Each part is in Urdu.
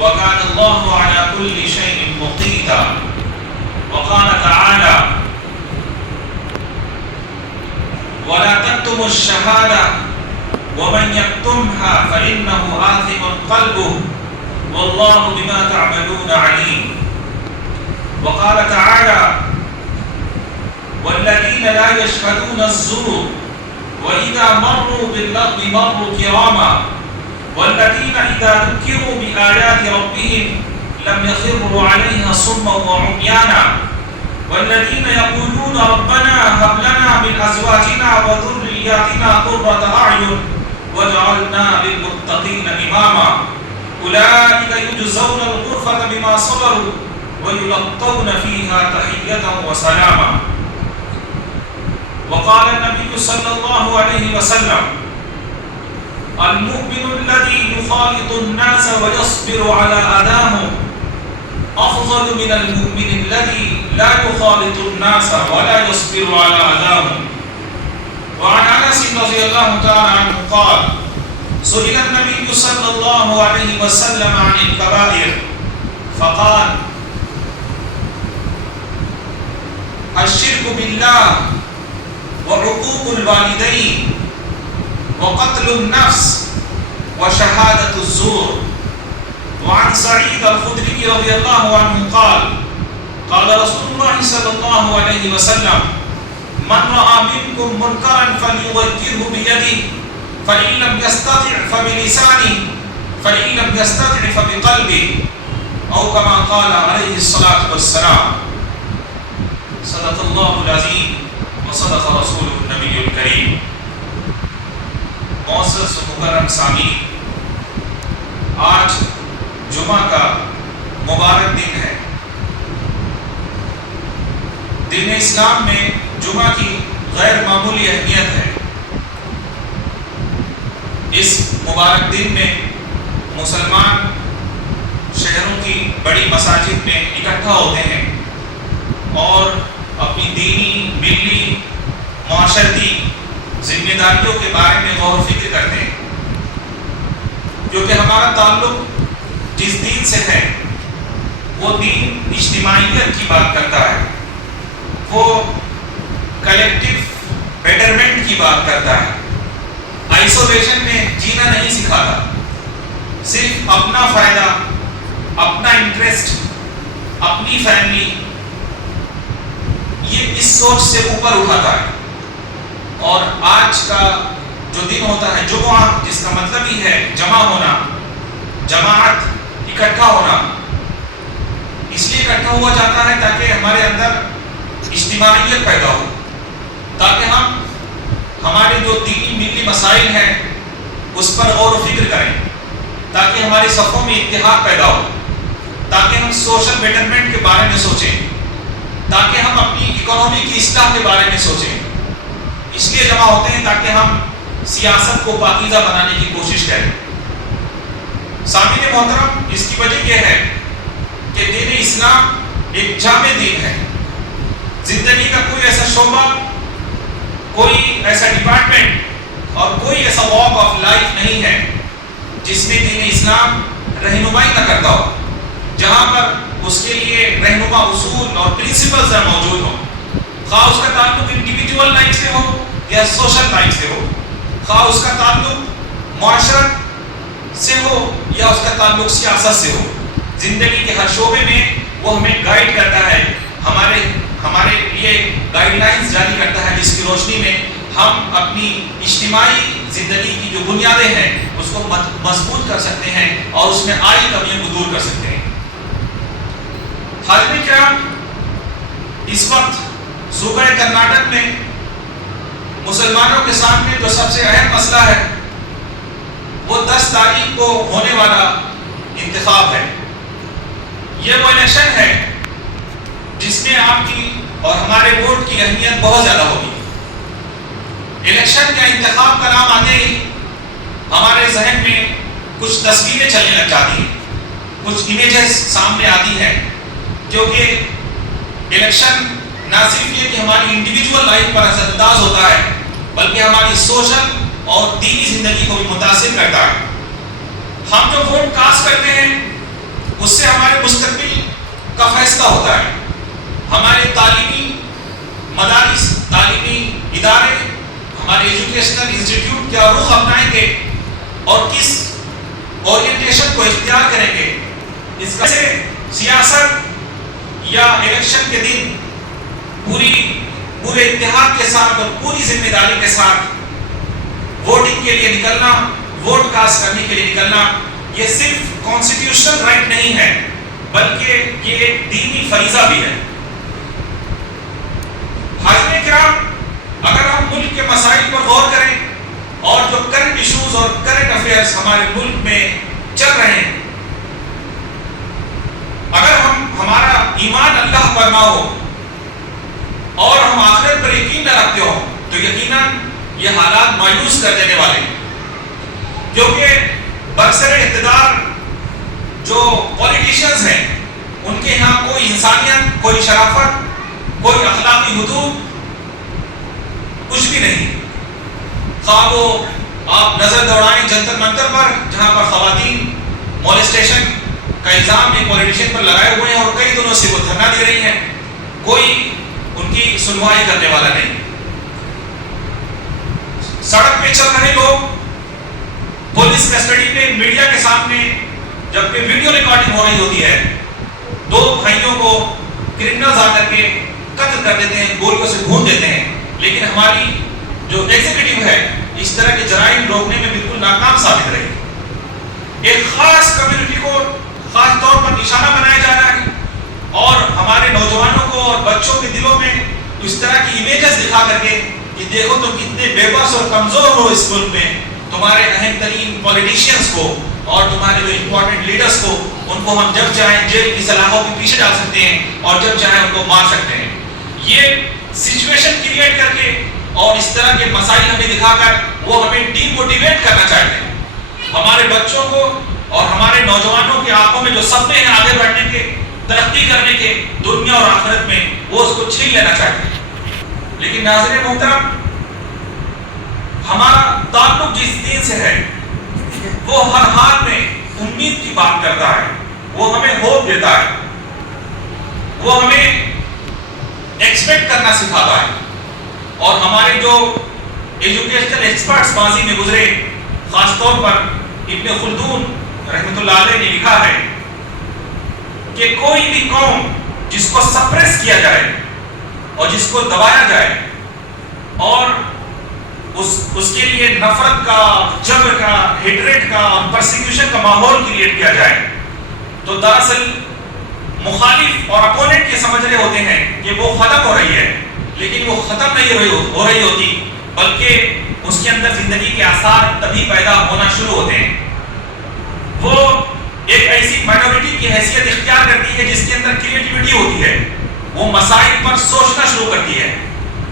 وكان الله على كل شيء مقيتا. وقال تعالى: ولا تكتموا الشهادة ومن يكتمها فإنه آثم قلبه والله بما تعملون عليم. وقال تعالى: والذين لا يشهدون الزور وإذا مروا باللغو مروا كراما والذين إذا ذكروا بآيات ربهم لم يخروا عليها صما وعميانا والذين يقولون ربنا هب لنا من أزواجنا وذرياتنا قرة أعين واجعلنا للمتقين إماما أولئك يجزون الغرفة بما صبروا ويلقون فيها تحية وسلاما. وقال النبي صلى الله عليه وسلم: المؤمن الذي يخالط الناس ويصبر على أذاهم أفضل من المؤمن الذي لا يخالط الناس ولا يصبر على أذاهم. وعن أنس رضي الله تعالى عنه قال: سئل النبي صلى الله عليه وسلم عن الكبائر فقال: الشرك بالله وعقوق الوالدين وقتل النفس وشهادة الزور. وعن سعيد الخدري رضي الله عنه قال: قال رسول الله صلى الله عليه وسلم: من رأى منكم منكرا فليغيره بيده فإن لم يستطع فبلسانه فإن لم يستطع فبقلبه أو كما قال عليه الصلاة والسلام. صدق الله العظيم وصدق رسوله النبي الكريم. معزز و مکرم سامعین، آج جمعہ کا مبارک دن ہے. دین اسلام میں جمعہ کی غیر معمولی اہمیت ہے. اس مبارک دن میں مسلمان شہروں کی بڑی مساجد میں اکٹھا ہوتے ہیں اور اپنی دینی، ملی، معاشرتی ذمہ داریوں کے بارے میں غور و فکر کرتے ہیں، کیونکہ ہمارا تعلق جس دین سے ہے وہ دین اجتماعیت کی بات کرتا ہے، وہ کلیکٹیو بیٹرمنٹ کی بات کرتا ہے، آئسولیشن میں جینا نہیں سکھاتا. صرف اپنا فائدہ، اپنا انٹرسٹ، اپنی فیملی، یہ اس سوچ سے اوپر اٹھاتا ہے. اور آج کا جو دن ہوتا ہے جمعہ، جس کا مطلب ہی ہے جمع ہونا، جماعت، اکٹھا ہونا، اس لیے اکٹھا ہوا جاتا ہے تاکہ ہمارے اندر اجتماعیت پیدا ہو، تاکہ ہم ہمارے جو دینی ملی مسائل ہیں اس پر غور و فکر کریں، تاکہ ہماری صفوں میں اتحاد پیدا ہو، تاکہ ہم سوشل بیٹرمنٹ کے بارے میں سوچیں، تاکہ ہم اپنی اکانومی کی اصلاح کے بارے میں سوچیں. اس لیے جمع ہوتے ہیں تاکہ ہم سیاست کو پاکیزہ بنانے کی کوشش کریں. سامعین محترم، اس کی وجہ یہ ہے کہ دین اسلام ایک جامع دین ہے. زندگی کا کوئی ایسا شعبہ، کوئی ایسا ڈپارٹمنٹ اور کوئی ایسا واک آف لائف نہیں ہے جس میں دین اسلام رہنمائی نہ کرتا ہو، جہاں پر اس کے لیے رہنما اصول اور پرنسپلز موجود ہوں، خواہ اس کا تعلق انڈیویجول لائف سے ہو یا سوشل لائف سے ہو، خواہ اس کا تعلق معاشرت سے ہو یا اس کا تعلق سیاست سے ہو. زندگی کے ہر شعبے میں وہ ہمیں گائیڈ کرتا ہے، ہمارے لیے گائیڈ لائنز جاری کرتا ہے، جس کی روشنی میں ہم اپنی اجتماعی زندگی کی جو بنیادیں ہیں اس کو مضبوط کر سکتے ہیں اور اس میں آئی کمیوں کو دور کر سکتے ہیں. حاضرین کرام، اس وقت صوبہ کرناٹک میں مسلمانوں کے سامنے جو سب سے اہم مسئلہ ہے وہ 10 تاریخ کو ہونے والا انتخاب ہے. یہ وہ الیکشن ہے جس میں آپ کی اور ہمارے ووٹ کی اہمیت بہت زیادہ ہوگی. الیکشن یا انتخاب کا نام آتے ہی ہمارے ذہن میں کچھ تصویریں چلنے لگ جاتی ہیں، کچھ امیجز سامنے آتی ہیں، کیونکہ الیکشن نہ صرف یہ کہ ہماری انڈیویجول لائف پر اثر انداز ہوتا ہے بلکہ ہماری سوشل اور دینی زندگی کو بھی متاثر کرتا ہے. ہم جو ووٹ کاسٹ کرتے ہیں کا ہوتا ہے. ہمارے تعلیمی مدارس، تعلیمی ادارے، ہمارے ایجوکیشنل انسٹیٹیوٹ کیا رخ اپنائیں گے اور کس اورینٹیشن کو اختیار کریں گے، اس کا سے سیاست یا الیکشن کے دن پورے اتحاد کے ساتھ اور پوری ذمہ داری کے ساتھ ووٹنگ کے لیے نکلنا، ووٹ کاسٹ کرنے کے لیے نکلنا، یہ صرف کانسٹیٹیوشنل رائٹ نہیں ہے بلکہ یہ ایک دینی فریضہ بھی ہے. حاضرین کرام، اگر ہم ملک کے مسائل پر غور کریں اور جو کرنٹ ایشوز اور کرنٹ افیئرز ہمارے ملک میں چل رہے ہیں، اگر ہمارا ایمان اللہ پر نہ ہو اور ہم آخرت پر یقین نہ رکھتے ہو تو یقیناً یہ حالات مایوس کر دینے والے ہیں. کیونکہ برسر اقتدار جو پولیٹیشنز ہیں ان کے یہاں کوئی انسانیت، کوئی شرافت، کوئی اخلاقی حدود کچھ بھی نہیں. خواہ وہ آپ نظر دوڑائیں جنتر منتر پر جہاں پر خواتین مولسٹیشن کا الزام ایک پولیٹیشین پر لگائے ہوئے ہیں اور کئی دنوں سے وہ دھرنا دے رہی ہیں، کوئی ان کی سنوائی کرنے والا نہیں. سڑک پہ چل رہے لوگ پولیس کسٹڈی میں میڈیا کے سامنے جبکہ ویڈیو ریکارڈنگ ہو رہی ہوتی ہے، دو بھائیوں کو کرمنلز آ کر کے قتل کر دیتے ہیں، گولیوں سے بھون دیتے ہیں، لیکن ہماری جو ایگزیکٹو ہے اس طرح کے جرائم روکنے میں بالکل ناکام ثابت رہی. ایک خاص کمیونٹی کو خاص طور پر نشانہ بنایا جا رہا ہے اور ہمارے نوجوانوں کو اور بچوں کے دلوں میں اس طرح کی امیجز دکھا کر کے کہ دیکھو تم کتنے بے بس اور کمزور ہو اس ملک میں، تمہارے اہم ترین پولیٹیشینز کو اور تمہارے جو امپورٹنٹ لیڈرز کو ان کو ہم جب چاہیں جیل کی سلاخوں کے پیچھے ڈال سکتے ہیں اور جب چاہیں ان کو مار سکتے ہیں. یہ سچویشن کریٹ کر کے اور اس طرح کے مسائل ہمیں دکھا کر وہ ہمیں ڈی موٹیویٹ کرنا چاہتے ہیں. ہمارے بچوں کو اور ہمارے نوجوانوں کی آنکھوں میں جو سپنے ہیں آگے بڑھنے کے، ترقی کرنے کے دنیا اور آخرت میں، وہ اس کو چھین لینا چاہتے ہیں. لیکن ناظرین محترم، ہمارا تعلق جس دین سے ہے وہ ہر حال میں امید کی بات کرتا ہے، وہ ہمیں ہوپ دیتا ہے، وہ ہمیں ایکسپیکٹ کرنا سکھاتا ہے. اور ہمارے جو ایجوکیشنل ایکسپرٹس ماضی میں گزرے، خاص طور پر ابن خلدون رحمۃ اللہ علیہ نے لکھا ہے کہ کوئی بھی قوم جس کو سپریس کیا جائے اور جس کو دبایا جائے اور اس کے لیے نفرت کا، جبر کا، ہیٹریٹ کا اور پرسیکیوشن کا ماحول کریٹ کیا جائے تو دراصل مخالف اور اپوننٹ یہ سمجھ رہے ہوتے ہیں کہ وہ ختم ہو رہی ہے، لیکن وہ ختم نہیں ہو رہی ہوتی بلکہ اس کے اندر زندگی کے آثار تبھی پیدا ہونا شروع ہوتے ہیں. وہ ایک ایسی مائنورٹی کی حیثیت اختیار کرتی ہے جس کے اندر کریٹیوٹی ہوتی ہے، وہ مسائل پر سوچنا شروع کرتی ہے،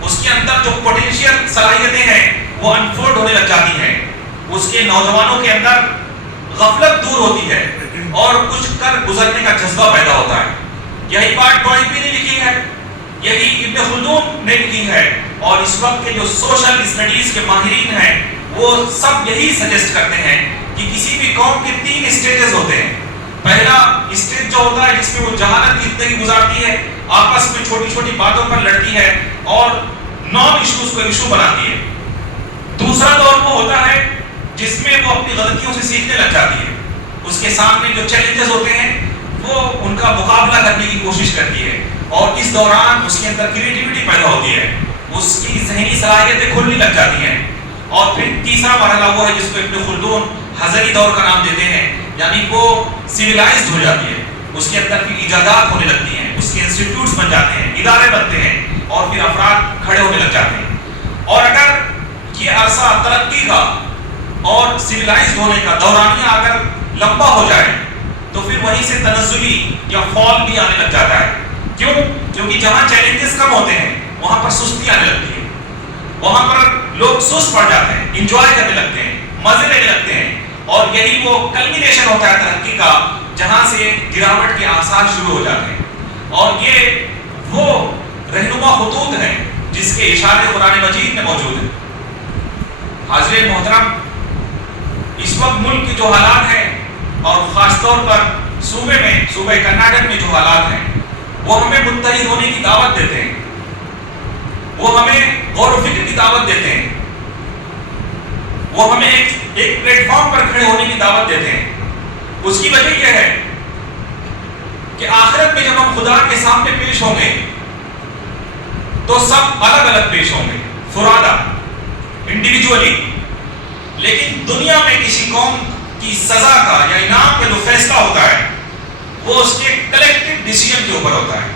اس کے اندر جو پوٹینشیل صلاحیتیں ہیں وہ انفولڈ ہونے لگ جاتی ہیں، اس کے نوجوانوں کے اندر غفلت دور ہوتی ہے اور کچھ کر گزرنے کا جذبہ پیدا ہوتا ہے. یہی بات ٹوائنبی نے لکھی ہے، یہی ابن خلدون نے لکھی ہے، اور اس وقت کے جو سوشل اسٹڈیز کے ماہرین ہیں وہ سب یہی سجیسٹ کرتے ہیں کہ کسی بھی قوم کے 3 اسٹیجز ہوتے ہیں. پہلا اسٹیج جو ہوتا ہے جس میں وہ جہالت کی زندگی گزارتی ہے، آپس میں چھوٹی چھوٹی باتوں پر لڑتی ہے اور نان ایشوز کو ایشو بناتی ہے. دوسرا دور وہ ہوتا ہے جس میں وہ اپنی غلطیوں سے سیکھنے لگ جاتی ہے، اس کے سامنے جو چیلنجز ہوتے ہیں وہ ان کا مقابلہ کرنے کی کوشش کرتی ہے اور اس دوران اس کے اندر کریٹیوٹی پیدا ہوتی ہے، اس کی ذہنی صلاحیتیں کھلنے لگ جاتی ہیں. اور پھر تیسرا مرحلہ وہ ہے جس کو ابن خلدون حضری دور کا نام دیتے ہیں، یعنی وہ سویلائزڈ ہو جاتی ہے، اس کے اندر پھر ایجادات ہونے لگتی ہیں، اس کے انسٹیٹیوٹس بن جاتے ہیں، ادارے بنتے ہیں اور پھر افراد کھڑے ہونے لگ جاتے ہیں. اور اگر یہ عرصہ ترقی کا اور سویلائزڈ ہونے کا دورانیہ اگر لمبا ہو جائے تو پھر وہیں سے تنزلی یا فال بھی آنے لگ جاتا ہے. کیوں؟ کیونکہ جہاں چیلنجز کم ہوتے ہیں وہاں پر سستی آنے لگتی ہے، وہاں پر لوگ سست پڑ جاتے ہیں، انجوائے کرنے لگتے ہیں، مزے لینے لگتے ہیں، اور یہی وہ کلمینیشن ہوتا ہے ترقی کا جہاں سے گراوٹ کے آثار شروع ہو جاتے ہیں. اور یہ وہ رہنما خطوط ہیں جس کے اشارے قرآن مجید میں موجود ہیں. حاضرین محترم، اس وقت ملک کے جو حالات ہیں اور خاص طور پر صوبے میں، صوبہ کرناٹک میں جو حالات ہیں وہ ہمیں متحد ہونے کی دعوت دیتے ہیں، وہ ہمیں غور و فکر کی دعوت دیتے ہیں، وہ ہمیں ایک پلیٹ فارم پر کھڑے ہونے کی دعوت دیتے ہیں۔ اس کی وجہ یہ ہے کہ آخرت میں جب ہم خدا کے سامنے پیش ہوں گے تو سب الگ الگ پیش ہوں گے، فرادہ، انڈیویجولی، لیکن دنیا میں کسی قوم کی سزا کا یا انعام کا جو فیصلہ ہوتا ہے وہ اس کے کلیکٹیو ڈیسیژن کے اوپر ہوتا ہے،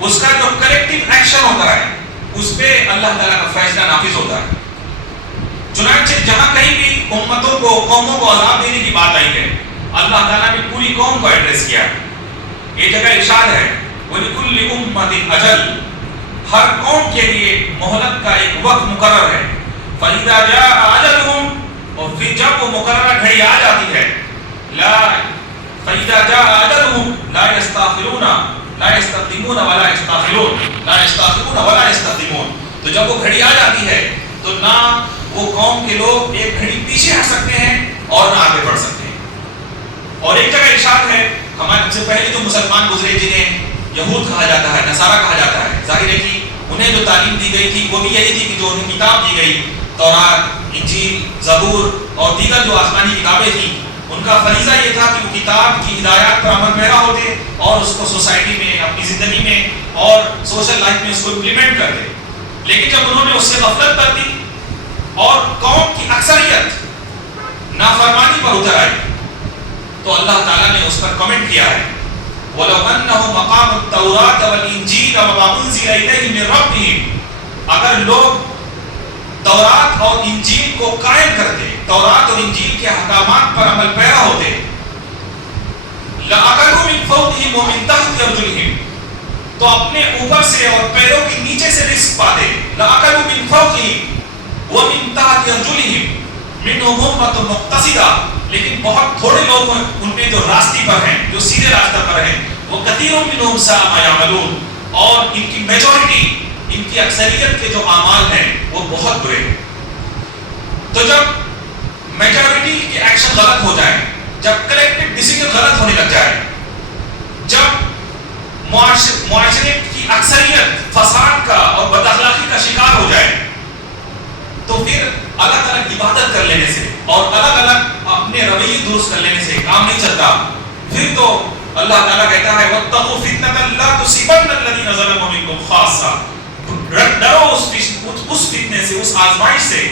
اس کا جو کلیکٹیو ایکشن ہوتا ہے اس پہ اللہ تعالیٰ کا فیصلہ نافذ ہوتا ہے۔ چنانچہ جہاں کہیں بھی امتوں کو، قوموں کو عذاب دینے کی بات آئی ہے، اللہ تعالیٰ نے پوری قوم کو ایڈریس کیا۔ یہ جگہ ارشاد ہے وَلِكُلِّ أُمَّةٍ أَجَلٌ، ہر قوم کے لیے مہلت کا ایک وقت مقرر ہے۔ فَإِذَا جَاءَ أَجَلُهُمْ، اور پھر جب وہ مقررہ گھڑی آ جاتی ہے، فَإِذَا جَاءَ أَجَلُهُمْ لَا يَسْتَأْخِرُونَ لَا يَسْتَقْدِمُونَ وَلَا يَسْتَأْخِرُونَ لَا يَسْتَأْخِرُونَ وَلَا يَسْتَقْدِمُونَ، تو جب وہ گھڑی آ جاتی ہے تو نہ وہ قوم کے لوگ ایک گھڑی پیچھے ہٹ سکتے ہیں اور نہ آگے بڑھ سکتے ہیں۔ اور ایک جگہ ارشاد ہے، ہمارے سے پہلے جو مسلمان گزرے جنہیں یہود کہا جاتا ہے، نصارہ کہا جاتا ہے، ظاہر ہے کہ انہیں جو تعلیم دی گئی تھی وہ بھی یہی تھی کہ جو انہیں کتاب دی گئی، تورات، انجیل، زبور اور دیگر جو آسمانی کتابیں تھیں، ان کا فریضہ یہ تھا کہ وہ کتاب کی ہدایات پر عمل پیرا ہوتے اور اس کو سوسائٹی میں، اپنی زندگی میں اور سوشل لائف میں اس کو امپلیمنٹ کرتے۔ لیکن جب انہوں نے اس سے غفلت کر دی اور قوم کی اکثریت نافرمانی پر اتر آئی تو اللہ تعالیٰ نے اس پر کمنٹ کیا ہے وَلَوْ أَنَّهُمْ أَقَامُوا التَّوْرَاةَ وَالْإِنْجِيلَ وَمَا أُنزِلَ إِلَيْهِمْ مِنْ رَبِّهِمْ، اگر لوگ تورات اور انجیل کو قائم کرتے، تورات اور انجیل کے احکامات پر عمل پیرا ہوتے، لَأَكَلُوا مِنْ فَوْقِهِمْ وَمِنْ تَحْتِ أَرْجُلِهِمْ، تو اپنے اوپر سے اور پیروں کے نیچے سے رزق پاتے، لَأَكَلُوا مِنْ فَوْقِهِمْ وَمِنْ تَحْتِ أَرْجُلِهِمْ مِنْهُمْ أُمَّةٌ مُقْتَصِدَةٌ، لیکن بہت تھوڑے لوگ ان میں جو راستے پر ہیں، جو سیدھے راستہ پر ہیں، وہ کثیر منہم ساء ما یعملون، اور ان کی میجورٹی، ان کی اکثریت کے جو اعمال ہیں وہ بہت برے ہیں۔ تو جب میجورٹی کے ایکشن غلط ہو جائے، جب کلیکٹیو ڈیسیژن غلط ہونے لگ جائے، جب معاشرے کی اکثریت فساد کا اور بد اخلاقی کا شکار ہو جائے تو پھر الگ الگ عبادت کر لینے سے اور الگ الگ اپنے رویے درست کر لینے سے کام نہیں چلتا۔ پھر تو اللہ تعالیٰ کہتا ہے وَاتَّقُوا فِتْنَةً لَا تُصِيبَنَّ الَّذِينَ ظَلَمُوا مِنكُمْ خَاصَّةً، ڈرو اس فتنے سے، اس آزمائش سے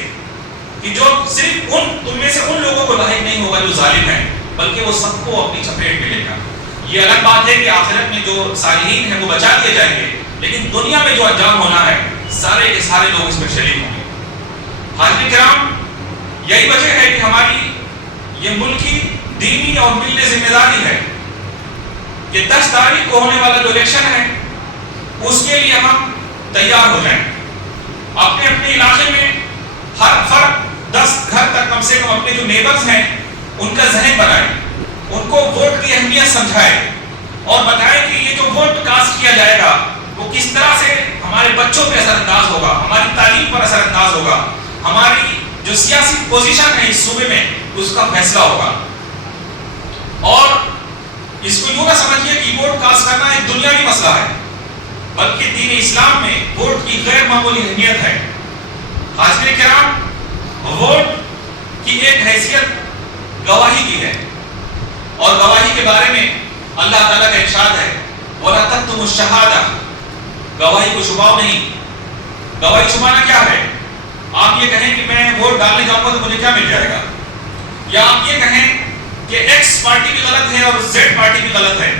کہ جو صرف تم میں سے ان لوگوں کو لاحق نہیں ہوگا جو ظالم ہیں، بلکہ وہ سب کو اپنی چپیٹ میں لے گا۔ یہ الگ بات ہے کہ آخرت میں جو صالحین ہیں وہ بچا دیے جائیں گے، لیکن دنیا میں جو انجام ہونا ہے سارے کے سارے لوگ اس میں شریک ہوں گے۔ حاضرین کرام، یہی وجہ ہے کہ ہماری یہ ملکی، دینی اور ملی ذمہ داری ہے کہ 10 تاریخ کو ہونے والا جو الیکشن ہے اس کے لیے ہم تیار ہو جائیں۔ اپنے اپنے علاقے میں ہر فرد 10 گھر تک کم سے کم اپنے جو نیبرز ہیں ان کا ذہن بنائیں، ان کو ووٹ کی اہمیت سمجھائیں اور بتائیں کہ یہ جو ووٹ کاسٹ کیا جائے گا وہ کس طرح سے ہمارے بچوں پہ اثر انداز ہوگا، ہماری تعلیم پر اثر انداز ہوگا، ہماری جو سیاسی پوزیشن ہے اس صوبے میں اس کا فیصلہ ہوگا۔ اور اس کو یوں نہ سمجھیے کہ ووٹ کاسٹ کرنا ایک دنیاوی مسئلہ ہے، بلکہ دین اسلام میں ووٹ کی غیر معمولی اہمیت ہے۔ حاضرین کرام، ووٹ کی ایک حیثیت گواہی کی ہے، اور گواہی کے بارے میں اللہ تعالیٰ کا ارشاد ہے وَلَا تَكْتُمُوا الشَّهَادَةَ، گواہی کو چھپاؤ نہیں۔ گواہی چھپانا کیا ہے؟ آپ یہ کہیں کہ میں ووٹ ڈالنے جاؤں گا تو مجھے کیا مل جائے گا، یا آپ یہ کہیں کہ ایکس پارٹی بھی غلط ہے اور زیڈ پارٹی بھی غلط ہے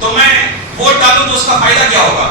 تو میں ووٹ ڈالوں تو اس کا فائدہ کیا ہوگا،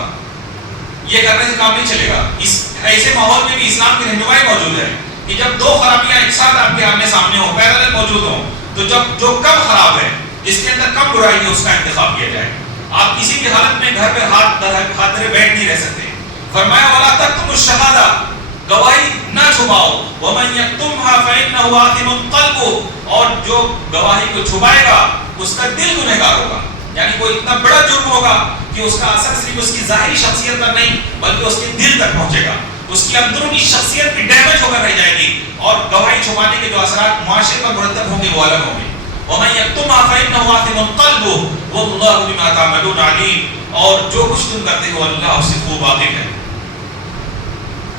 یہ کرنے سے کام نہیں چلے گا۔ اس ایسے ماحول میں بھی اسلام کی رہنمائی موجود ہے کہ جب 2 خرابیاں ایک ساتھ آپ کے آمنے سامنے ہوں، پیرالل موجود ہوں، تو جب جو کم خراب ہے، جس کے اندر کم برائی ہے، اس کا انتخاب کیا جائے۔ آپ کسی بھی حالت میں گھر پہ ہاتھ دھرے بیٹھ نہیں رہ سکتے۔ فرمایا وَلَا تَكْتُمُوا الشَّهَادَةَ، گواہی نہ چھپاؤ، وَمَنْ يَكْتُمْهَا فَإِنَّهُ آثِمٌ قَلْبُهُ، اور جو گواہی کو چھپائے گا اس کا دل گنہگار ہوگا، یعنی کوئی اتنا بڑا جرم ہوگا کہ اس کا اثر صرف اس کی ظاہری شخصیت پر نہیں بلکہ اس کے دل تک پہنچے گا، اس کی اندرونی شخصیت بھی ڈیمیج ہو کر رہ جائے گی، اور گواہی چھپانے کے جو اثرات معاشرے پر مرتب ہوں گے وہ الگ ہوں گے۔ وَمَنْ يَكْتُمْهَا فإنه آثم قلبه والله بما تعملون علیم، اور جو کچھ تم کرتے ہو اللہ اس سے خوب واقف ہے۔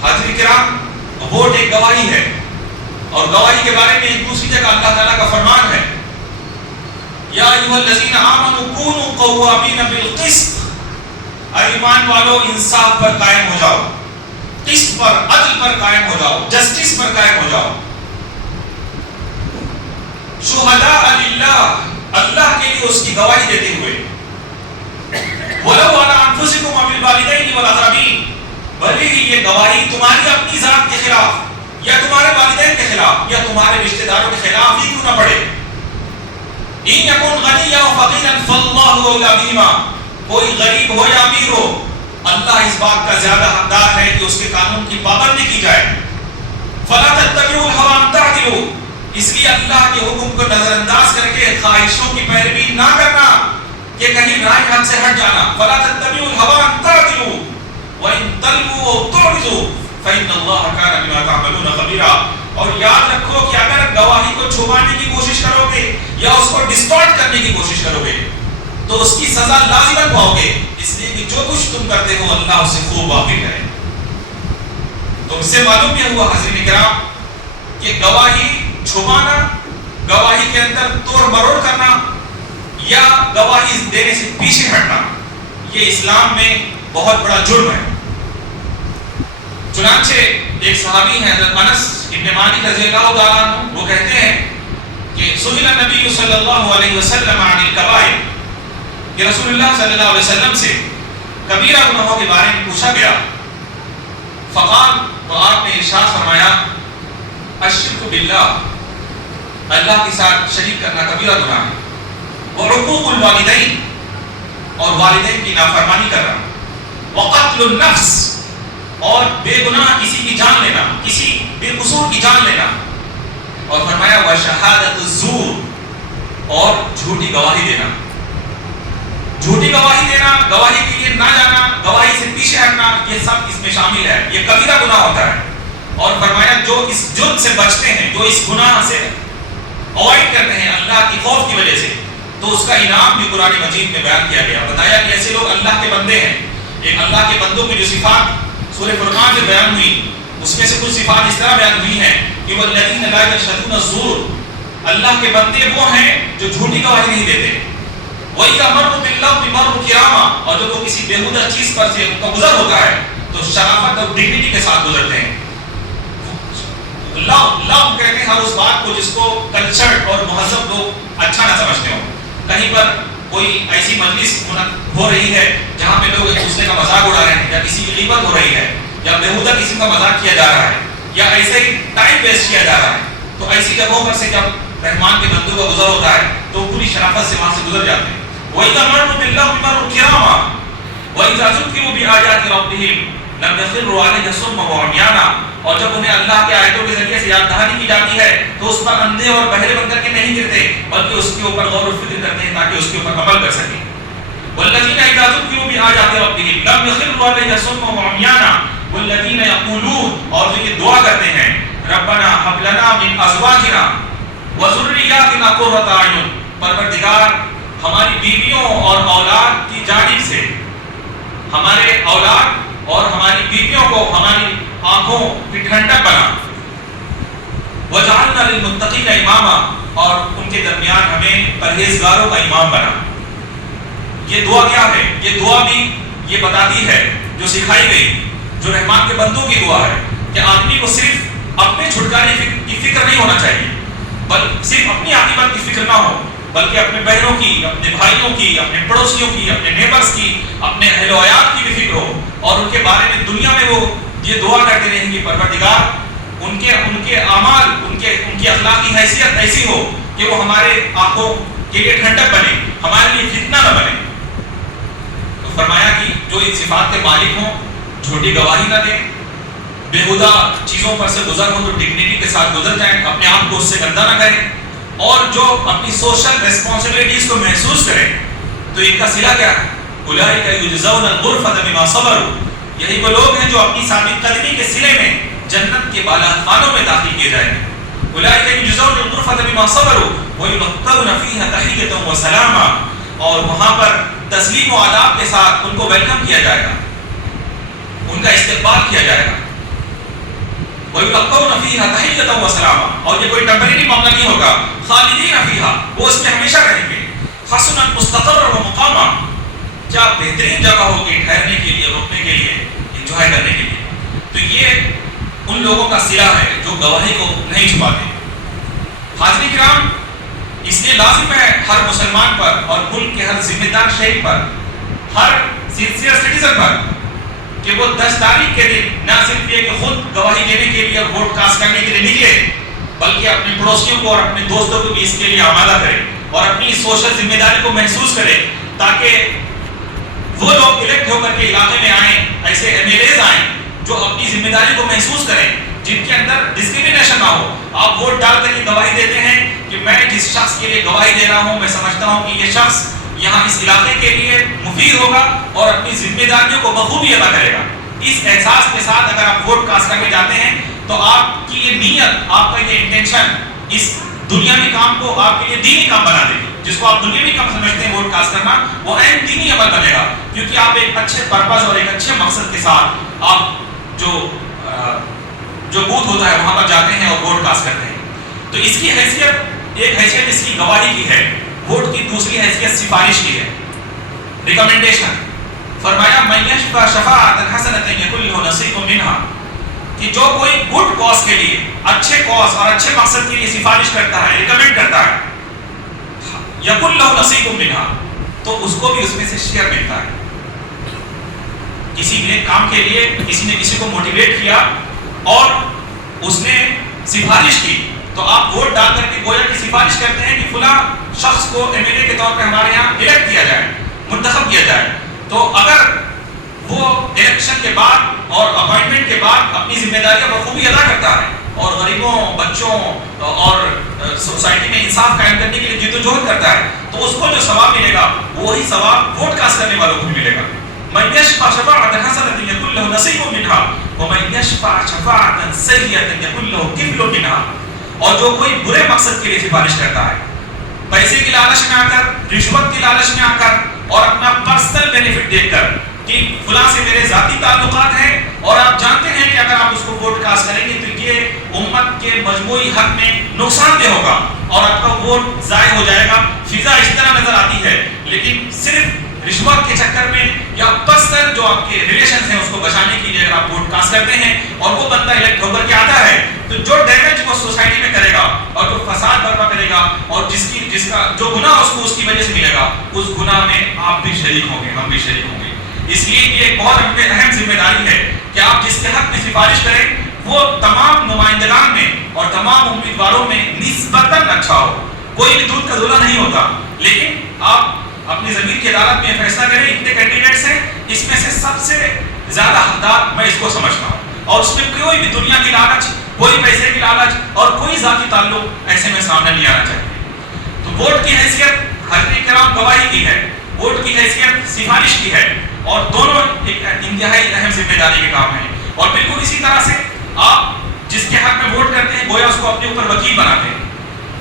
حاضرین کرام، ووٹ ایک گواہی ہے، اور گواہی کے بارے میں ایک دوسری جگہ اللہ تعالیٰ کا فرمان ہے، یا ایھا الذین آمنوا کونوا قوامین بالقسط، اے ایمان والو انصاف پر قائم ہو جاؤ، قسط پر، عدل پر قائم ہو جاؤ، جسٹس پر قائم ہو جاؤ۔ شہداء للہ، اللہ کے لیے اس کی گواہی دیتے ہوئے، وَلَوْ عَلَىٰ أَنفُسِكُمْ وَبِالْوَالِدَيْنِ وَالْأَقْرَبِينَ، بھلے ہی یہ گواہی تمہاری اپنی ذات کے خلاف یا تمہارے والدین کے خلاف یا تمہارے رشتہ داروں کے خلاف ہی کیوں نہ پڑے۔ إِن يَكُنْ غَنِيًّا وَفَقِيرًا فَاللَّهُ أَوْلَىٰ بِهِمَا، کوئی غریب ہو یا امیر ہو، اللہ اس بات کا زیادہ حقدار ہے کہ اس کے قانون کی پابندی کی جائے۔ فَلَا تَتَّبِعُوا الْهَوَىٰ أَن تَعْدِلُوا، اس لیے اللہ کے حکم کو نظر انداز کر کے خواہشوں کی پیروی نہ کرنا کہ کہیں رائے حق سے ہٹ جانا۔ فَلَا تَتَّبِعُوا الْهَوَىٰ أَن تَعْدِلُوا وَإِن تَلْوُوا أَوْ تُعْرِضُوا فَإِنَّ اللَّهَ كَانَ بِمَا تَعْمَلُونَ خَبِيرًا، اور یاد رکھو کہ اگر گواہی کو چھپانے کی کوشش کرو گے یا اس کو ڈسٹارٹ کرنے کی کوشش کرو گے تو اس کی سزا لازماً پاؤ گے، اس لیے کہ جو کچھ تم کرتے ہو اللہ اس سے خوب واقف ہے۔ تو اس سے معلوم یہ ہوا حضرین کرام کہ گواہی چھپانا، گواہی کے اندر توڑ مروڑ کرنا یا گواہی دینے سے پیچھے ہٹنا، یہ اسلام میں بہت بڑا جرم ہے۔ چنانچہ ایک صحابی ہیں حضرت انس ابن مالک رضی اللہ تعالیٰ عنہ، وہ کہتے ہیں کہ سئل النبی صلی اللہ علیہ وسلم عن الکبائر، کہ رسول اللہ صلی اللہ علیہ وسلم سے کبیرہ گناہوں کے بارے میں پوچھا گیا، فقال، تو آپ نے ارشاد فرمایا، الشرک باللہ، اللہ کے ساتھ شریک کرنا کبیرہ گناہ ہے، وعقوق الوالدین، اور والدین کی نافرمانی کرنا، وقتل النفس، اور بے گناہ کسی کی جان لینا، کسی بے قصور کی جان لینا، اور فرمایا وشہادۃ الزور، اور جھوٹی گواہی دینا۔ جھوٹی گواہی دینا، گواہی کے لیے نہ جانا، گواہی سے پیچھے ہٹنا، یہ سب اس میں شامل ہے، یہ کبیرہ گناہ ہوتا ہے۔ اور فرمایا جو اس جرم سے بچتے ہیں، جو اس گناہ سے اوائڈ کرتے ہیں اللہ کی خوف کی وجہ سے، تو اس کا انعام بھی قرآن مجید میں بیان کیا گیا۔ بتایا کہ ایسے لوگ اللہ کے بندے ہیں، ایک اللہ کے بندوں کی جو صفات سورہ فرقان میں بیان ہوئی، اس میں سے کچھ صفات اس طرح بیان ہوئی ہیں کہ والذین لا یشهدون الزور، اللہ کے بندے وہ ہیں جو جھوٹی گواہی نہیں دیتے۔ وَإِذَا مَرُّوا بِاللَّغْوِ مَرُّوا كِرَامًا، اور جب وہ کسی بےہودہ چیز پر سے ان کا گزر ہوتا ہے تو شرافت اور ڈگنیٹی کے ساتھ گزرتے ہیں۔ لغو کہتے ہیں ہر اس بات کو جس کو کلچرڈ اور مہذب لوگ اچھا نہ سمجھتے ہوں۔ کہیں پر کوئی ایسی مجلس ہو رہی ہے جہاں پہ لوگ ایک دوسرے کا مذاق اڑا رہے ہیں، یا کسی کی غیبت ہو رہی ہے، یا بےہودہ کسی کا مذاق کیا جا رہا ہے، یا ایسے ہی ٹائم ویسٹ کیا جا رہا ہے، تو ایسی جگہوں پر سے جب رحمان کے بندوں کا گزر ہوتا ہے تو پوری شرافت سے وہاں سے گزر جاتے ہیں۔ وَإِذَا مَرُّوا بِاللَّغْوِ مَرُّوا كِرَامًا وَإِذَا ذُكِّرُوا بِآيَاتِ رَبِّهِمْ لَمْ يَخِرُّوا عَلَيْهَا صُمًّا وَعُمْيَانًا، اور جب انہیں اللہ کی آیتوں کے ذریعے سے یاد دہانی کی جاتی ہے تو اس پر اندھے اور بہرے بن کر کے نہیں گرتے، بلکہ اس کے اوپر غور و فکر کرتے ہیں تاکہ اس کے اوپر عمل کر سکیں۔ والذین اذا ذکروا بآیات ربهم لم یخروا علیہا صما وعمیانا، والذین یقولون، اور جو یہ دعا کرتے ہیں، ربنا هب لنا من ازواجنا وذریاتنا قرۃ اعین، پروردگار ہماری بیویوں اور اولاد کی جانب سے ہمارے اولاد اور ہماری بیویوں کو ہماری آنکھوں کی ٹھنڈک بنا، وجعلنا للمتقین اماما، اور ان کے درمیان ہمیں پرہیزگاروں کا امام بنا۔ یہ دعا کیا ہے؟ یہ دعا بھی یہ بتاتی ہے، جو سکھائی گئی، جو رحمان کے بندوں کی دعا ہے، کہ آدمی کو صرف اپنے چھٹکارے کی فکر نہیں ہونا چاہیے، بلکہ صرف اپنی عاقبت کی فکر نہ ہو، بلکہ اپنے بہنوں کی، اپنے بھائیوں کی، اپنے پڑوسیوں کی، اپنے نیبرز کی، اپنے اہل و عیال کی بھی فکر ہو، اور ان کے بارے میں دنیا میں وہ یہ دعا کرتے رہیں گے پروردگار ان کے اعمال، ان کی اخلاقی حیثیت ایسی ہو کہ وہ ہمارے آنکھوں کے لیے ٹھنڈک بنے، ہمارے لیے فتنہ نہ بنے۔ تو فرمایا کہ جو ان صفات کے مالک ہوں، جھوٹی گواہی نہ دیں، بےہودہ چیزوں پر سے گزر ہو تو ڈگنیٹی کے ساتھ گزر جائیں، اپنے آپ کو اس سے گندہ نہ کریں، اور جو اپنی سوشل ریسپانسبلٹیز کو محسوس کریں، تو ان کا صلہ کیا ہے؟ اولئک یجزون الغرفۃ بما صبروا، یہی وہ لوگ ہیں جو اپنی ثابت قدمی کے صلے میں جنت کے بالا خانوں میں داخل کیے جائیں گے۔ اولئک یجزون الغرفۃ بما صبروا ویلقون فیہا تحیۃ و سلاما، اور وہاں پر تسلیم و آداب کے ساتھ ان کو ویلکم کیا جائے گا، ان کا استقبال کیا جائے گا. وَيُلَقَّوْنَ فِيهَا تَحِيَّةً وَسَلَامًا، اور یہ کوئی ٹیمپریری معاملہ نہیں ہوگا. خالدین فیہا، وہ اس میں ہمیشہ رہیں گے. حسنا مستقرا ومقاما، کیا بہترین جگہ ہوگی ٹھہرنے کے لیے، رکنے کے لیے، انجوائے کرنے کے لیے. تو یہ ان لوگوں کا صلہ ہے جو گواہی کو نہیں چھپاتے. حاضرین کرام، اس لیے لازم ہے ہر مسلمان پر اور ملک کے ہر ذمہ دار شہری پر، ہر سینسیئر سٹیزن پر، کہ وہ 10 تاریخ کے دن نہ صرف یہ کہ خود گواہی دینے کے لیے اور ووٹ کاسٹ کرنے کے لیے نکلے، بلکہ اپنے پڑوسیوں کو اور اپنے دوستوں کو بھی اس کے لیے آمادہ کرے اور اپنی سوشل ذمہ داری کو محسوس کرے، تاکہ وہ لوگ الیکٹ ہو کر کے علاقے میں آئیں، ایسے ایم ایل ایز آئیں جو اپنی ذمہ داری کو محسوس کریں، جن کے اندر ڈسکریمنیشن نہ ہو. آپ ووٹ ڈال کر یہ گواہی دیتے ہیں کہ میں جس شخص کے لیے گواہی دے رہا ہوں، میں سمجھتا ہوں کہ یہ شخص یہاں اس علاقے کے لیے مفید ہوگا اور اپنی ذمہ داریوں کو بخوبی ادا کرے گا. اس احساس کے ساتھ اگر آپ ووٹ کاسٹ کرنے جاتے ہیں تو آپ کی یہ نیت، آپ کا یہ انٹینشن اس دنیاوی کام کو آپ کے لیے دینی کام بنا دے گی. جس کو آپ دنیاوی کام سمجھتے ہیں ووٹ کاسٹ کرنا، وہ عین دینی عمل بنے گا، کیونکہ آپ ایک اچھے پرپز اور ایک اچھے مقصد کے ساتھ آپ جو بوتھ ہوتا ہے وہاں پر جاتے ہیں اور ووٹ کاسٹ کرتے ہیں. تو اس کی حیثیت، ایک حیثیت اس کی گواہی کی ہے. ووٹ کی دوسری حیثیت سفارش کی ہے، ریکمنڈیشن. فرمایا من یشفع شفاعۃ حسنۃ یکن لہ نصیب منہا، کہ جو کوئی گڈ کاز کے لیے، اچھے کاز اور اچھے مقصد کے لیے سفارش کرتا ہے، ریکمینڈ کرتا ہے، یکن لہ نصیب منہا، تو اس کو بھی اس میں سے شیئر ملتا ہے. کسی نے کام کے لیے کسی نے کسی کو موٹیویٹ کیا اور اس نے سفارش کی، تو آپ ووٹ ڈال کر کے گویا کی سفارش کرتے ہیں کہ فلاں شخص کو ایم ایل اے کے طور پہ ہمارے یہاں الیکٹ کیا جائے، منتخب کیا جائے. تو اگر وہ الیکشن کے بعد اور اپوائنٹمنٹ کے بعد اپنی ذمہ داریاں بخوبی ادا کرتا ہے اور غریبوں، بچوں اور سوسائٹی میں انصاف قائم کرنے کے لیے جدوجہد کرتا ہے، تو اس کو جو ثواب ملے گا وہی ثواب ووٹ کاسٹ کرنے والوں کو بھی ملے گا. من یشفع شفاعۃ حسنۃ یکن لہ نصیب منہا ومن یشفع شفاعۃ سیئۃ یکن لہ کفل منہا. اور جو کوئی برے مقصد کے لیے سفارش کرتا ہے، پیسے کی لالچ میں آ کر، رشوت کی لالچ میں آ کر اور اپنا پرسنل بینیفٹ دیکھ کر کہ فلاں سے میرے ذاتی تعلقات ہیں، اور آپ جانتے ہیں کہ اگر آپ اس کو ووٹ کاسٹ کریں گے تو یہ امت کے مجموعی حق میں نقصان دہ ہوگا اور آپ کا ووٹ ضائع ہو جائے گا. فضا اس طرح نظر آتی ہے، لیکن صرف رشوت کے چکر میں یا پرسنل جو آپ کے ریلیشنز ہیں اس کو بچانے کے لیے اگر آپ ووٹ کاسٹ کرتے ہیں اور وہ بندہ الیکٹ ہو کر کے آتا ہے، تو جو ڈیمیج وہ سوسائٹی میں کرے گا اور جو فساد برپا کرے گا اور جس کا جو گناہ اس کو اس کی وجہ سے ملے گا، اس گناہ میں آپ بھی شریک ہوں گے، ہم بھی شریک ہوں گے. اس لیے یہ ایک بہت اہم ذمہ داری ہے کہ آپ جس کے حق میں سفارش کریں وہ تمام نمائندگان میں اور تمام امیدواروں میں نسبتاً اچھا ہو. کوئی بھی دودھ کا دھلا نہیں ہوتا، لیکن آپ اپنی ضمیر کی عدالت میں فیصلہ کریں اتنے کینڈیڈیٹس ہیں، اس میں سے سب سے زیادہ حقدار میں اس کو سمجھتا ہوں، اور اس میں کوئی بھی دنیا کی لالچ، کوئی پیسے کی لالچ اور کوئی ذاتی تعلق ایسے میں سامنے نہیں آنا چاہیے. تو ووٹ کی حیثیت حضرت کرام گواہی کی ہے، ووٹ کی حیثیت سفارش کی ہے، اور دونوں ایک انتہائی اہم ذمہ داری کے کام ہیں. اور بالکل اسی طرح سے آپ جس کے حق میں ووٹ کرتے ہیں گویا اس کو اپنے اوپر وکیل بناتے ہیں،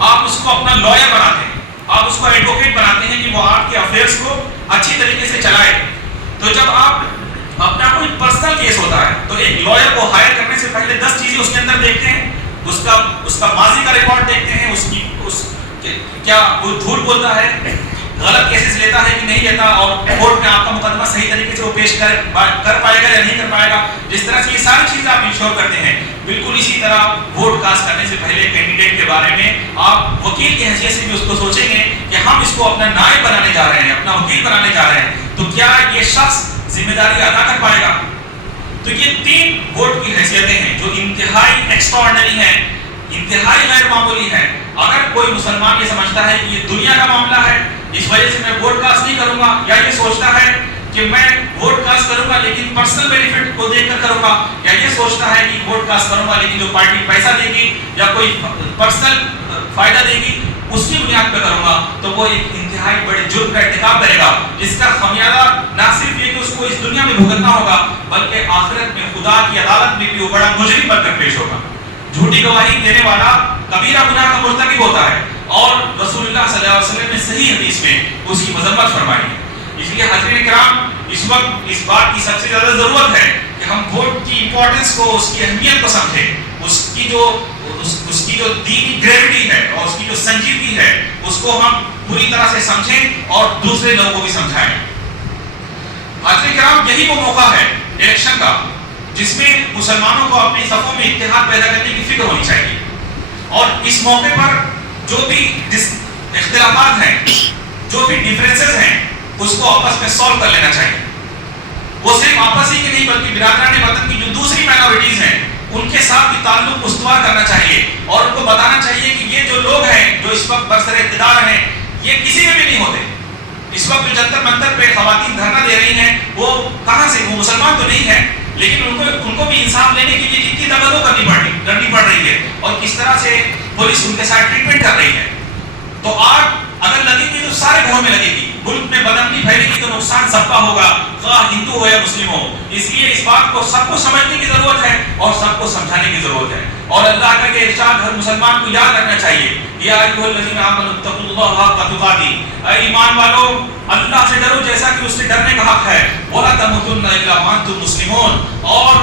آپ اس کو اپنا لائر بناتے ہیں، آپ اس کو ایڈوکیٹ بناتے ہیں کہ وہ آپ کے افیئرس کو اچھی طریقے سے چلائے. تو جب آپ اپنا کوئی پرسنل کیس ہوتا ہے تو ایک لائر کو ہائر کرنے سے پہلے 10 چیزیں اس کے اندر دیکھتے ہیں، اس کا ماضی کا ریکارڈ دیکھتے ہیں، کیا وہ جھوٹ بولتا ہے، غلط کیسز لیتا ہے کہ نہیں لیتا، اور کورٹ میں آپ کا مقدمہ صحیح طریقے سے وہ پیش کر پائے گا یا نہیں کر پائے گا. جس طرح سے یہ ساری چیزیں آپ انشور کرتے ہیں، بالکل اسی طرح ووٹ کاسٹ کرنے سے پہلے کینڈیڈیٹ کے بارے میں آپ وکیل کی حیثیت سے بھی اس کو سوچیں گے کہ ہم اس کو اپنا نائب بنانے جا رہے ہیں، اپنا وکیل بنانے جا رہے ہیں، تو کیا یہ شخص ذمہ داری ادا کر پائے گا. تو یہ 3 ووٹ کی حیثیتیں ہیں جو انتہائی ایکسٹراڈنری ہیں، انتہائی غیر معمولی ہیں. اگر کوئی مسلمان یہ سمجھتا ہے کہ یہ دنیا کا معاملہ ہے، اس وجہ سے میں ووٹ کاسٹ نہیں کروں گا، یا یہ سوچتا ہے کہ میں ووٹ کاسٹ کروں گا لیکن پرسنل بینیفٹ کو دیکھ کر کروں گا، یا یہ سوچتا ہے کہ ووٹ کاسٹ کروں گا لیکن جو پارٹی پیسہ دے گی یا کوئی پرسنل فائدہ دے گی اس کی بنیاد پہ کروں گا، تو وہ ایک انتہائی بڑے جرم کا ارتکاب کرے گا، جس کا خمیازہ نہ صرف یہ کہ اس کو اس دنیا میں بھگتنا ہوگا بلکہ آخرت میں خدا کی عدالت میں بھی وہ بڑا مجرم بن کر پیش ہوگا. جھوٹی گواہی دینے والا کبیرہ گناہ کا مرتکب ہوتا ہے، اور رسول اللہ صلی اللہ علیہ وسلم نے صحیح حدیث میں اس کی مذمت فرمائی ہے. اس لیے حضرات کرام اس وقت اس بات کی سب سے زیادہ ضرورت ہے کہ ہم ووٹ کی امپورٹنس کو، اس کی اہمیت کو سمجھیں، اس کی جو دینی گریوٹی ہے اور اس کی جو سنجیدگی ہے اس کو ہم پوری طرح سے سمجھیں اور دوسرے لوگوں کو بھی سمجھائیں. حضرات کرام یہی وہ موقع ہے الیکشن کا جس میں مسلمانوں کو اپنے صفوں میں اتحاد پیدا کرنے کی فکر ہونی چاہیے، اور اس موقع پر جو بھی اختلافات ہیں، جو بھی ڈیفرنسز ہیں، اس کو آپس میں سالو کر لینا چاہیے. وہ صرف آپس ہی کے نہیں بلکہ برادران وطن کی جو دوسری مائنورٹیز ہیں ان کے ساتھ بھی تعلق استوار کرنا چاہیے، اور ان کو بتانا چاہیے کہ یہ جو لوگ ہیں جو اس وقت برسر اقتدار ہیں یہ کسی میں بھی نہیں ہوتے. اس وقت جو جنتر منتر پہ خواتین دھرنا دے رہی ہیں وہ کہاں سے؟ وہ مسلمان تو نہیں ہیں، لیکن ان کو بھی انصاف لینے کے لیے کتنی تبادل کرنی پڑ رہی ہے، اور کس طرح سے پولیس ان کے ساتھ ٹریٹمنٹ کر رہی ہے. تو آگ اگر لگے گی تو سارے گھروں میں لگے گی، ملک میں بدامنی پھیلے گی تو نقصان سب کا ہوگا، خواہ ہندو ہو یا مسلم ہو. اس لیے اس بات کو سب کو سمجھنے کی ضرورت ہے اور سب کو سمجھانے کی ضرورت ہے. اور اللہ کا یہ ارشاد ہر مسلمان کو یاد رکھنا چاہیے، یا ایھا الذین آمنوا اتقوا اللہ حق تقاته، اے ایمان والو اللہ سے ڈرو جیسا کہ اس سے ڈرنے کا حق ہے. ولا تموتن الا وانتم مسلمون، اور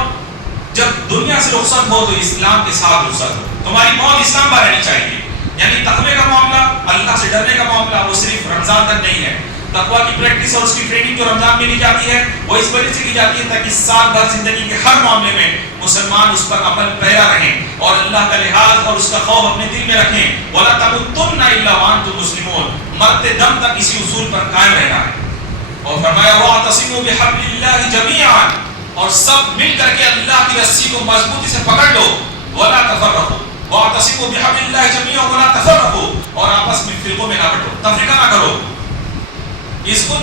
جب دنیا سے رخصت ہو تو اسلام کے ساتھ رخصت ہو. تمہاری موت اسلام پر رہنی چاہیے. یعنی تقوی کا معاملہ، اللہ سے ڈرنے کا معاملہ وہ صرف رمضان تک نہیں ہے. تقوی کی پریکٹس اور اس کی ٹریننگ جو رمضان میں لی جاتی ہے وہ اس وجہ سے کی جاتی ہے تاکہ سال بھر زندگی کے ہر معاملے میں مسلمان اس پر عمل پیرا رہیں اور اللہ کا لحاظ اور اس کا خوف اپنے دل میں رکھیں. وَلَا تَمُوتُنَّ إِلَّا وَأَنْتُمْ مُسْلِمُونَ، مرتے دم تک اسی اصول پر قائم رہنا ہے. اور فرمایا وَاعْتَصِمُوا بِحَبْلِ اللَّهِ جَمِيعًا، اور سب مل کر کے اللہ کی رسی کو مضبوطی سے پکڑ لو. وَلَا تَفَرَّقُوا وَاعْتَصِمُوا بِحَبْلِ اللَّهِ جَمِيعًا وَلَا تَفَرَّقُوا، اور آپس میں فرقوں میں نہ بٹو، تفریقہ نہ کرو. اس کو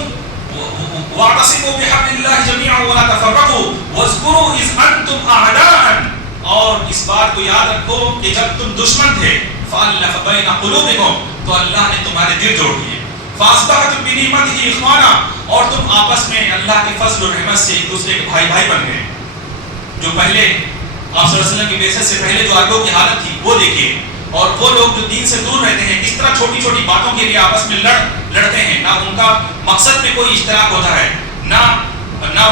وَاعْتَصِمُوا بِحَبْلِ اللَّهِ جَمِيعًا وَلَا تَفَرَّقُوا وَاذْكُرُوا إِذْ أَنْتُمْ أَعْدَاءً، اور اس بات کو یاد رکھو کہ جب تم دشمن تھے فَأَلَّفَ بَيْنَ قُلُوبِكُمْ، تو اللہ نے تمہارے دل جوڑ دیے. فَأَصْبَحْتُمْ بِنِعْمَتِهِ إِخْوَانًا، اور تم آپس میں اللہ کے فضل و رحمت سے ایک دوسرے کے بھائی بن گئے. جو پہلے آپ صلی اللہ علیہ وسلم کی بعثت سے پہلے جو عربوں کی حالت تھی وہ دیکھیے، اور وہ لوگ جو دین سے دور رہتے ہیں کس طرح چھوٹی چھوٹی باتوں کے لیے آپس میں لڑتے ہیں. نہ ان کا مقصد میں کوئی اشتراک ہوتا ہے، نہ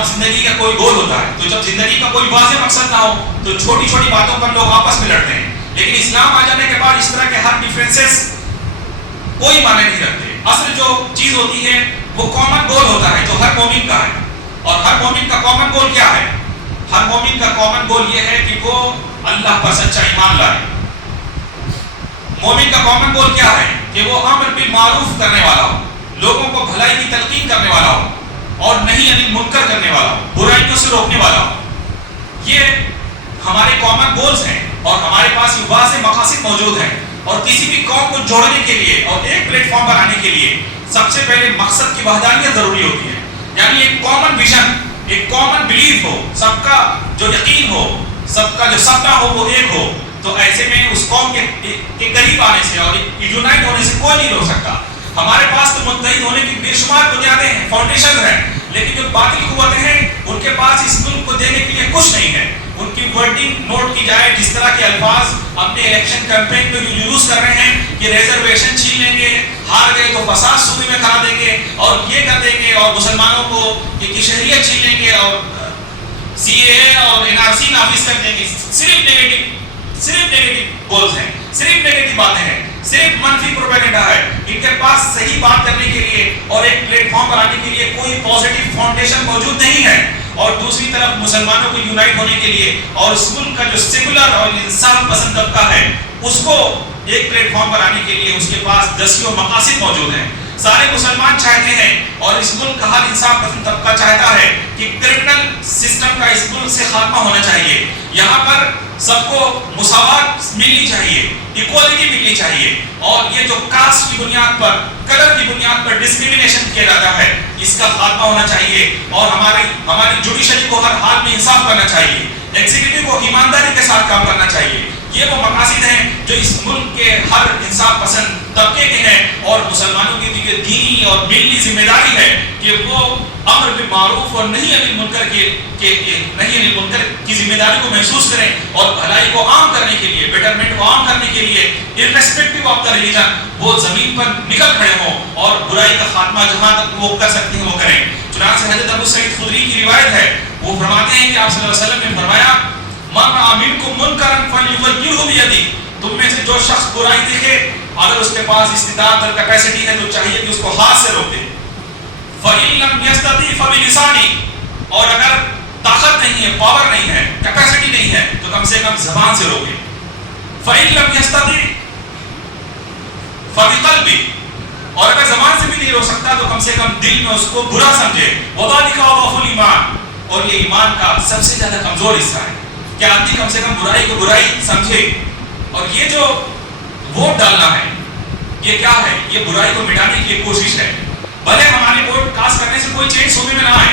زندگی کا کوئی گول ہوتا ہے. تو جب زندگی کا کوئی واضح مقصد نہ ہو تو چھوٹی چھوٹی باتوں پر لوگ آپس میں لڑتے ہیں. لیکن اسلام آ جانے کے بعد اس طرح کے ہر ڈیفرنسز کوئی معنی نہیں رکھتے. اصل جو چیز ہوتی ہے وہ کامن گول ہوتا ہے جو ہر مومن کا ہے. اور ہر مومن کا کامن گول کیا ہے؟ ہر مومن کا کامن گول یہ ہے کہ وہ اللہ پر سچا ایمان لائے. مومن کا کامن گول کیا ہے؟ کہ وہ امر بالمعروف کرنے والا ہو، لوگوں کو بھلائی کی تلقین کرنے والا ہو، اور نہیں انل منکر کرنے والا ہو، برائیوں سے روکنے والا ہو. یہ ہمارے کامن گولز ہیں اور ہمارے پاس یہ واضح مقاصد موجود ہیں. اور کسی بھی قوم کو جوڑنے کے لیے اور ایک پلیٹ فارم پر آنے کے لیے سب سے پہلے مقصد کی وحدانیت ضروری ہوتی ہے. یعنی ایک کامن ویژن، ایک کامن بلیف ہو، سب کا جو یقین ہو، سب کا جو سپنا ہو وہ ایک ہو. تو ایسے میں اس قوم کے قریب آنے سے اور یونائٹ ہونے سے کوئی نہیں روک سکتا. ہمارے پاس تو متحد ہونے کی بے شمار بنیادیں ہیں، فاؤنڈیشن ہیں، لیکن جو باطل قوتیں ہیں ان کے پاس اس ملک کو دینے کے لیے کچھ نہیں ہے. ان کی ورڈنگ نوٹ کی جائے، جس طرح کے الفاظ اپنے الیکشن کیمپین میں یوز کر رہے ہیں کہ ریزرویشن چھین لیں گے، ہار گئے تو فساد صوبے میں کرا دیں گے اور یہ کر دیں گے، اور مسلمانوں کو کی شہریت چھین لیں گے اور CAA اور NRC نافذ کر دیں گے. صرف نیگیٹو گولز ہیں، صرف نیگیٹو باتیں ہیں، صرف منفی پروپیگنڈا ہے. ان کے پاس صحیح بات کرنے کے لیے اور ایک پلیٹ فارم پر آنے کے لیے کوئی پازیٹیو فاؤنڈیشن موجود نہیں ہے. اور دوسری طرف مسلمانوں کو یونائٹ ہونے کے لیے اور اس ملک کا جو سیکولر اور انصاف پسند طبقہ ہے اس کو ایک پلیٹ فارم پر آنے کے لیے اس کے پاس دسیوں مقاصد موجود ہیں. سارے مسلمان چاہتے ہیں اور اس ملک کا ہر انصاف پسند طبقہ چاہتا ہے کہ کرمنل سسٹم کا اس ملک سے خاتمہ ہونا چاہیے. یہاں پر سب کو مساوات ملنی چاہیے، ایکوالٹی ملنی چاہیے. اور یہ جو کاسٹ کی بنیاد پر، کلر کی بنیاد پر ڈسکریمنیشن کیا جاتا ہے اس کا خاتمہ ہونا چاہیے. اور ہماری جوڈیشری کو ہر حال میں انصاف کرنا چاہیے، ایگزیکٹو کو ایمانداری کے ساتھ کام کرنا چاہیے. یہ وہ مقاصد ہیں جو اس ملک کے ہر انصاف پسند طبقے کے ہیں. اور مسلمانوں کی دینی اور ملی ذمہ داری ہے کہ وہ امر بالمعروف اور نہی عن المنکر کی ذمہ داری کو محسوس کریں اور بھلائی کو عام کرنے کے لیے، بیٹرمنٹ کو عام کرنے کے لیے irrespective of the religion وہ زمین پر نکل کھڑے ہوں اور برائی کا خاتمہ جہاں تک وہ کر سکتے ہیں وہ کریں۔ چنانچہ حضرت ابو سعید خدری کی روایت ہے، وہ فرماتے ہیں کہ آپ صلی اللہ علیہ وسلم نے فرمایا من رأى منکم منکرا فلیغیرہ بیدہ، تم میں سے جو شخص برائی دیکھے اگر اس کے پاس استطاعت اور کیپیسٹی ہے تو چاہیے کہ اس کو ہاتھ سے روک دے۔ فَإِن لَمْ يَسْتَطِعْ فَبِلِسَانِهِ، اور اگر طاقت نہیں ہے، پاور نہیں ہے، کیپیسٹی نہیں ہے تو کم سے کم زبان سے روکے۔ فَإِن لَمْ يَسْتَطِعْ فَبِقَلْبِهِ، اور اگر زبان سے بھی نہیں روک سکتا تو کم سے کم دل میں اس کو برا سمجھے۔ وَذَلِكَ أَضْعَفُ الْإِيمَانِ، اور یہ ایمان کا سب سے زیادہ کمزور حصہ ہے کہ آدمی کم سے کم برائی کو برائی سمجھے۔ اور یہ جو ووٹ ڈالنا ہے یہ کیا ہے؟ یہ برائی کو مٹانے کی ایک کوشش ہے۔ بھلے ہمارے ووٹ کاسٹ کرنے سے کوئی چینج صوبے میں نہ آئے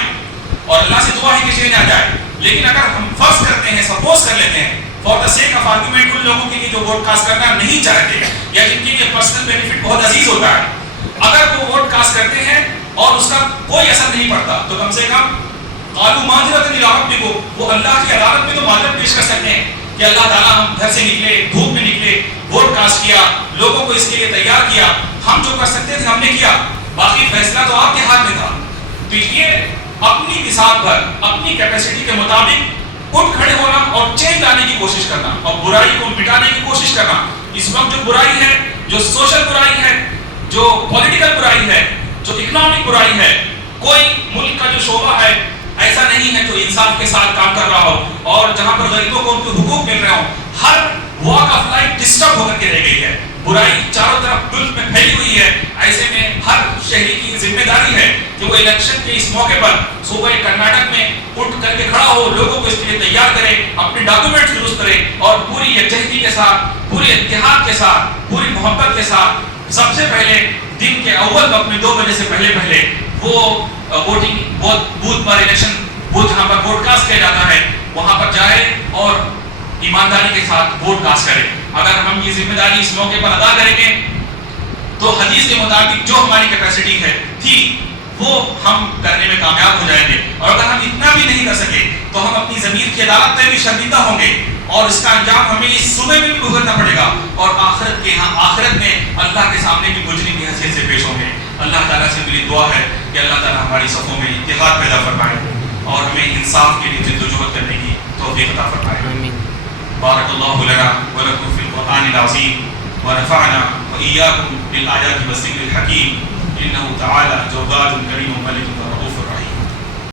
اور اللہ سے دعا ہے کہ چینج آ جائے، لیکن اگر ہم فرض کرتے ہیں، سپوز کر لیتے ہیں for the sake of argument ان لوگوں کے لیے جو ووٹ کاسٹ کرنا نہیں چاہتے یا جن کے لیے پرسنل بینیفٹ بہت عزیز ہوتا ہے، اگر وہ ووٹ کاسٹ کرتے ہیں اور اس کا کوئی اثر نہیں پڑتا تو کم سے کم قالوا معذرۃ الی ربکم، وہ اللہ کی عدالت میں تو معذرت پیش کر سکتے ہیں کہ اللہ تعالیٰ ہم گھر سے نکلے، دھوپ میں نکلے، ووٹ کاسٹ کیا، لوگوں کو اس کے لیے تیار کیا، ہم جو کر سکتے تھے ہم نے کیا، باقی فیصلہ تو آپ کے ہاتھ میں تھا۔ تو یہ اپنی نصاب پر اپنی کیپیسٹی کے مطابق اٹھ کھڑے ہونا اور چینج لانے کی کوشش کرنا اور برائی کو مٹانے کی کوشش کرنا۔ اس وقت جو برائی ہے، جو سوشل برائی ہے، جو پولیٹیکل برائی ہے، جو اکنامک برائی ہے، کوئی ملک کا جو شعبہ ہے ایسا نہیں ہے جو انصاف کے ساتھ کام کر رہا ہو اور جہاں پر غریبوں کو ان کے حقوق مل رہے ہوں۔ ہر واک آف لائف ڈسٹرب ہو کر کے رہ گئی ہے، برائی چاروں طرف ملک میں پھیلی ہوئی ہے۔ ایسے میں ہر شہری کی ذمہ داری ہے کہ وہ الیکشن کے اس موقع پر صوبہ کرناٹک میں اٹھ کر کے کھڑا ہو، لوگوں کو اس کے لیے تیار کرے، اپنے ڈاکومنٹس درست کرے اور پوری یکجہتی کے ساتھ، پورے اتحاد کے ساتھ، پوری محبت کے ساتھ سب سے پہلے دن کے اول وقت میں 2 بجے سے پہلے وہ ووٹنگ بوتھ پر، الیکشن بوتھ جہاں پر ووٹ کاسٹ کیا جاتا ہے وہاں پر جائے اور ایمانداری کے ساتھ ووٹ کاسٹ کرے۔ اگر ہم یہ ذمہ داری اس موقع پر ادا کریں گے تو حدیث کے مطابق جو ہماری کیپیسٹی ہے تھی وہ ہم کرنے میں کامیاب ہو جائیں گے، اور اگر ہم اتنا بھی نہیں کر سکے تو ہم اپنی ضمیر کی عدالت میں بھی شرمندہ ہوں گے اور اس کا انجام ہمیں اس صبح میں بھی بھگتنا پڑے گا اور آخرت میں اللہ کے سامنے بھی مجرم کی حیثیت سے پیش ہوں گے۔ اللہ تعالیٰ سے میری دعا ہے کہ اللہ تعالیٰ ہماری صفوں میں اتحاد پیدا فرمائے اور ہمیں انصاف کے لیے جدوجہد کرنے کی توفیق عطا فرمائے۔ بارک اللہ لنا ولکم فی القرآن العظیم ونفعنا وإياكم بالآيات والذكر الحكيم إنه تعالى جواد كريم ملك